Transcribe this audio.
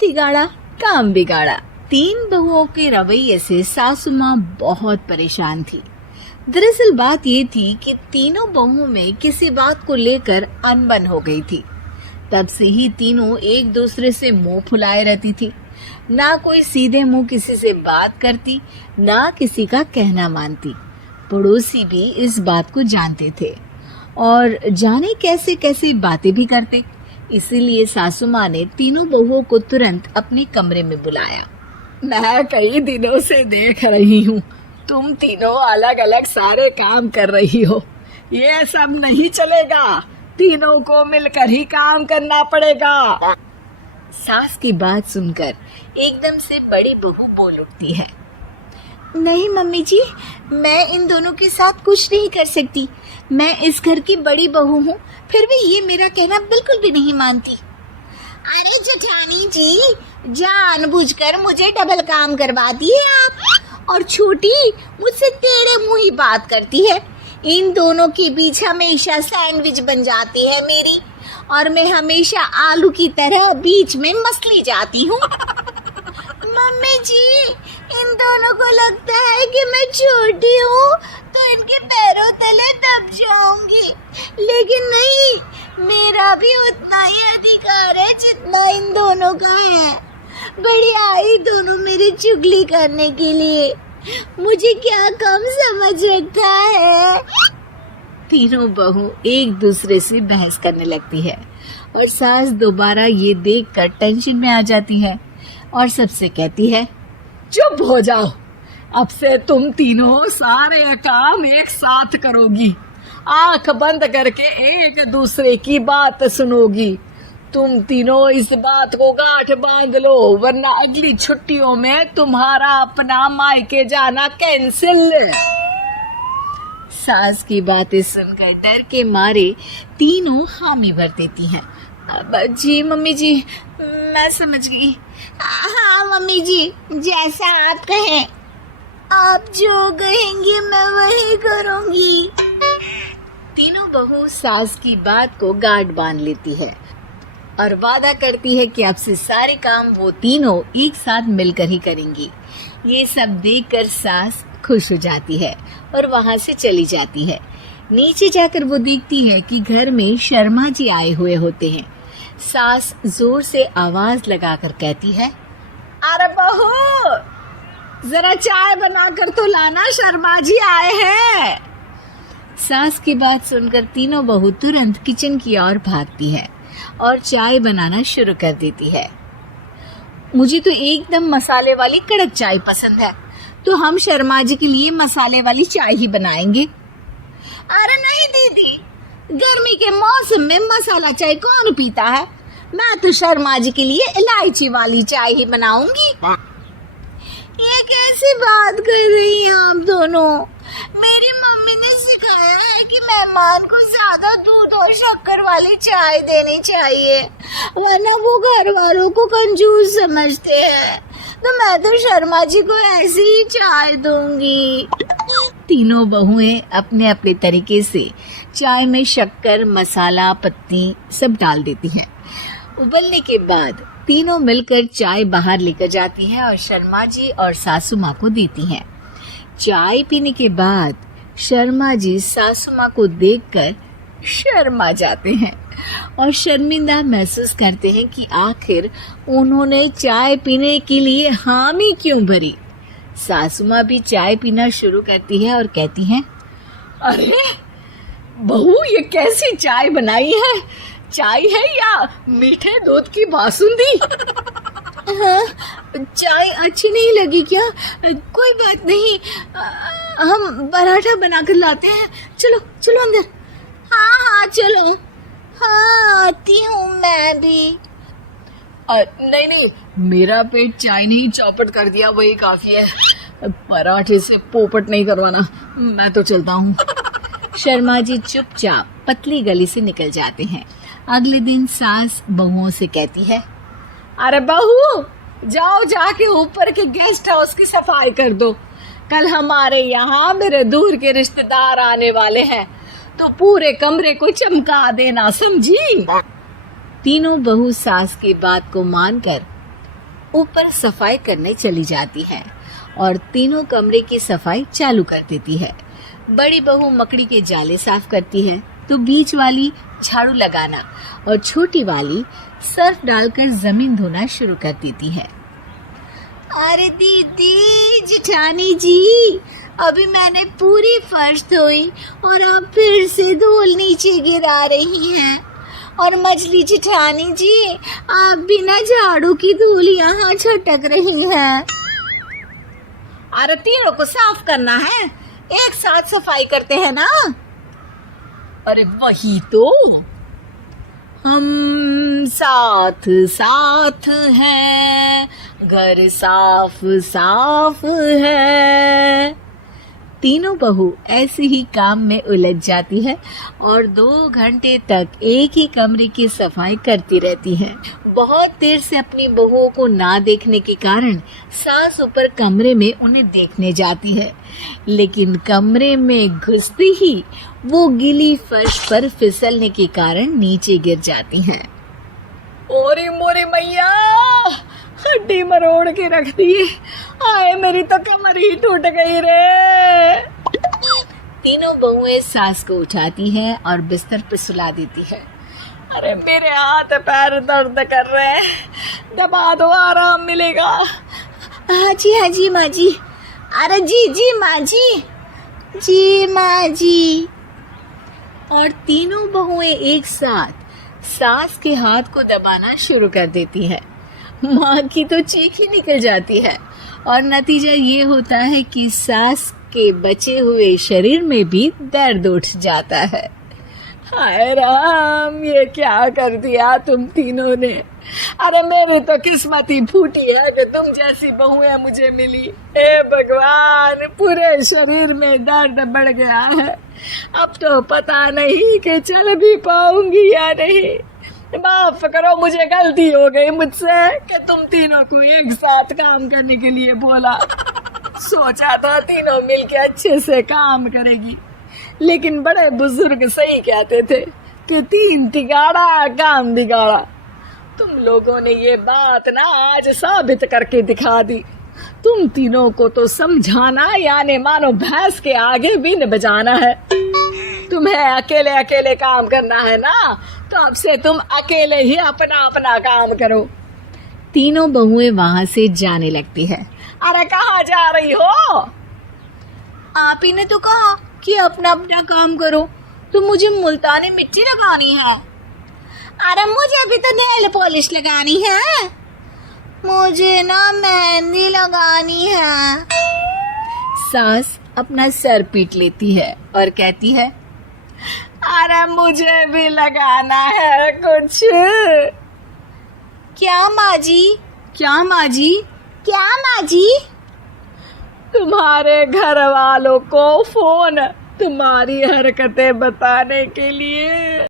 तिगाड़ा काम बिगाड़ा। तीन बहुओं के रवैये से सासू माँ बहुत परेशान थी। दरअसल बात ये थी कि तीनों बहुओं में किसी बात को लेकर अनबन हो गई थी। तब से ही तीनों एक दूसरे से मुंह फुलाए रहती थी। ना कोई सीधे मुंह किसी से बात करती, ना किसी का कहना मानती। पड़ोसी भी इस बात को जानते थे और जाने कैसे कैसे बातें भी करते। इसीलिए सासू माँ ने तीनों बहुओं को तुरंत अपने कमरे में बुलाया। मैं कई दिनों से देख रही हूँ, तुम तीनों अलग अलग सारे काम कर रही हो। ये सब नहीं चलेगा, तीनों को मिलकर ही काम करना पड़ेगा। सास की बात सुनकर एकदम से बड़ी बहू बोल उठती है। नहीं मम्मी जी, मैं इन दोनों के साथ कुछ नहीं कर सकती। मैं इस घर की बड़ी बहू हूँ, फिर भी ये मेरा कहना बिल्कुल भी नहीं मानती। अरे जेठानी जी, जानबूझकर मुझे डबल काम करवाती है आप, और छोटी मुझसे टेढ़े मुंह ही बात करती है। इन दोनों के बीच हमेशा सैंडविच बन जाती है मेरी, और मैं हमेशा आलू की तरह बीच में मसली जाती हूँ। मम्मी जी, इन दोनों को लगता है कि मैं छोटी हूँ तो इनके पैरों तले दब जाऊंगी, लेकिन नहीं, मेरा भी उतना ही अधिकार है जितना इन दोनों का है। बड़ी आई दोनों मेरी चुगली करने के लिए, मुझे क्या कम समझ रखा है। तीनों बहू एक दूसरे से बहस करने लगती है और सास दोबारा ये देखकर टेंशन में आ जाती है और सबसे कहती है, चुप हो जाओ, अब से तुम तीनों सारे काम एक साथ करोगी, आंख बंद करके एक दूसरे की बात सुनोगी। तुम तीनों इस बात को गांठ बांध लो, वरना अगली छुट्टियों में तुम्हारा अपना मायके जाना कैंसिल। सास की बातें सुनकर डर के मारे तीनों हामी भर देती हैं। जी मम्मी जी, मैं समझ गई। हाँ मम्मी जी, जैसा आप कहें। आप जो कहेंगी मैं वही करूंगी। तीनों बहू सास की बात को गांठ बांध लेती है और वादा करती है कि अब से सारे काम वो तीनों एक साथ मिलकर ही करेंगी। ये सब देखकर सास खुश हो जाती है और वहां से चली जाती है। नीचे जाकर वो देखती है कि घर में शर्मा जी आए हुए होते हैं। सास जोर से आवाज लगाकर कहती है, अरे बहू, जरा चाय बनाकर तो लाना, शर्मा जी आए हैं। सास की बात सुनकर तीनों बहू तुरंत किचन की ओर भागती है और चाय बनाना शुरू कर देती है। मुझे तो एकदम मसाले वाली कड़क चाय पसंद है, तो हम शर्मा जी के लिए मसाले वाली चाय ही बनाएंगे। अरे नहीं दीदी, गर्मी के मौसम में मसाला चाय कौन पीता है? मैं तो शर्मा जी के लिए इलायची वाली चाय ही बनाऊंगी। ये कैसी बात कर रही हैं आप दोनों? मेरी मम्मी ने सिखाया है कि मेहमान को ज्यादा दूध और शक्कर वाली चाय देनी चाहिए, वरना वो घर वालों को कंजूस समझते हैं। तो मैं तो शर्मा जी को ऐसी ही चाय दूंगी। तीनों बहुएं अपने अपने तरीके से चाय में शक्कर, मसाला, पत्ती सब डाल देती हैं। उबलने के बाद तीनों मिलकर चाय बाहर लेकर जाती हैं और शर्मा जी और सासू माँ को देती हैं। चाय पीने के बाद शर्मा जी सासू माँ को देखकर शर्मा जाते हैं और शर्मिंदा महसूस करते हैं कि आखिर उन्होंने चाय पीने के लिए हामी क्यों भरी। सासू माँ भी चाय पीना शुरू करती है और कहती हैं, अरे बहू, ये कैसी चाय बनाई है? चाय है या मीठे दूध की बासुंदी? हाँ, चाय अच्छी नहीं लगी क्या? कोई बात नहीं, हम पराठा बनाकर लाते हैं। चलो चलो अंदर। हाँ हाँ चलो। हाँ आती हूँ मैं भी। नहीं नहीं, मेरा पेट चाय नहीं चौपट कर दिया वही काफी है, पराठे से पोपट नहीं करवाना। मैं तो चलता हूँ। शर्मा जी चुपचाप पतली गली से निकल जाते हैं। अगले दिन सास बहुओं से कहती है, अरे बहू, जाओ जाके ऊपर के गेस्ट हाउस की सफाई कर दो। कल हमारे यहाँ मेरे दूर के रिश्तेदार आने वाले हैं, तो पूरे कमरे को चमका देना, समझी? तीनों बहू सास की बात को मानकर ऊपर सफाई करने चली जाती है और तीनों कमरे की सफाई चालू कर देती है। बड़ी बहू मकड़ी के जाले साफ करती है तो बीच वाली झाड़ू लगाना और छोटी वाली सर्फ डालकर जमीन धोना शुरू कर देती है। अरे दीदी जेठानी जी, अभी मैंने पूरी फर्श धोई और अब फिर से धूल नीचे गिरा रही हैं। और मछली जेठानी जी, आप बिना झाड़ू की धूल यहाँ छटक रही है। अरे तीनों को साफ करना है, एक साथ सफाई करते हैं ना। अरे वही तो, हम साथ साथ हैं, घर साफ साफ है। तीनों बहू ऐसे ही काम में उलझ जाती है और 2 घंटे तक एक ही कमरे की सफाई करती रहती है। बहुत देर से अपनी बहुओं को ना देखने के कारण सास ऊपर कमरे में उन्हें देखने जाती है, लेकिन कमरे में घुसते ही वो गीली फर्श पर फिसलने के कारण नीचे गिर जाती हैं। ओरे मोरे मैया, हड्डी मरोड़ के रख दी। आए मेरी तो कमर ही टूट गई रे। तीनों बहुएं सास को उठाती हैं और बिस्तर पर सुला देती है। अरे मेरे हाथ पैर दर्द कर रहे हैं, दबा दो आराम मिलेगा। हाँ जी माँ जी। अरे जी माँ जी माँ जी। और तीनों बहुएं एक साथ सास के हाथ को दबाना शुरू कर देती है। माँ की तो चीख ही निकल जाती है और नतीजा ये होता है कि सास के बचे हुए शरीर में भी दर्द उठ जाता है। हाय राम, ये क्या कर दिया तुम तीनों ने। अरे मेरी तो किस्मत ही फूटी है कि तुम जैसी बहुएं मुझे मिली। हे भगवान, पूरे शरीर में दर्द बढ़ गया है। अब तो पता नहीं कि चल भी पाऊंगी या नहीं। माफ करो, मुझे गलती हो गई मुझसे कि तुम तीनों को एक साथ काम करने के लिए बोला। सोचा था तीनों मिलके अच्छे से काम करेगी, लेकिन बड़े बुजुर्ग सही कहते थे कि 3 तिगाड़ा काम बिगाड़ा। तुम लोगों ने ये बात ना आज साबित करके दिखा दी। तुम तीनों को तो समझाना यानी मानो भैंस के आगे बीन बजाना है। तुम्हें अकेले अकेले काम करना है ना, तो अब से तुम अकेले ही अपना अपना काम करो। तीनों बहुएं वहां से जाने लगती है। अरे कहाँ जा रही हो? आप ही ने तो कहा कि अपना अपना काम करो, तो मुझे मुल्तानी मिट्टी लगानी है। अरे मुझे भी तो नेल पॉलिश लगानी है। मुझे ना मेहंदी लगानी है। सास अपना सर पीट लेती है और कहती है, अरे मुझे भी लगाना है कुछ। क्या माँ जी? क्या माँ जी? क्या माँ जी? तुम्हारे घर वालों को फोन तुम्हारी हरकतें बताने के लिए।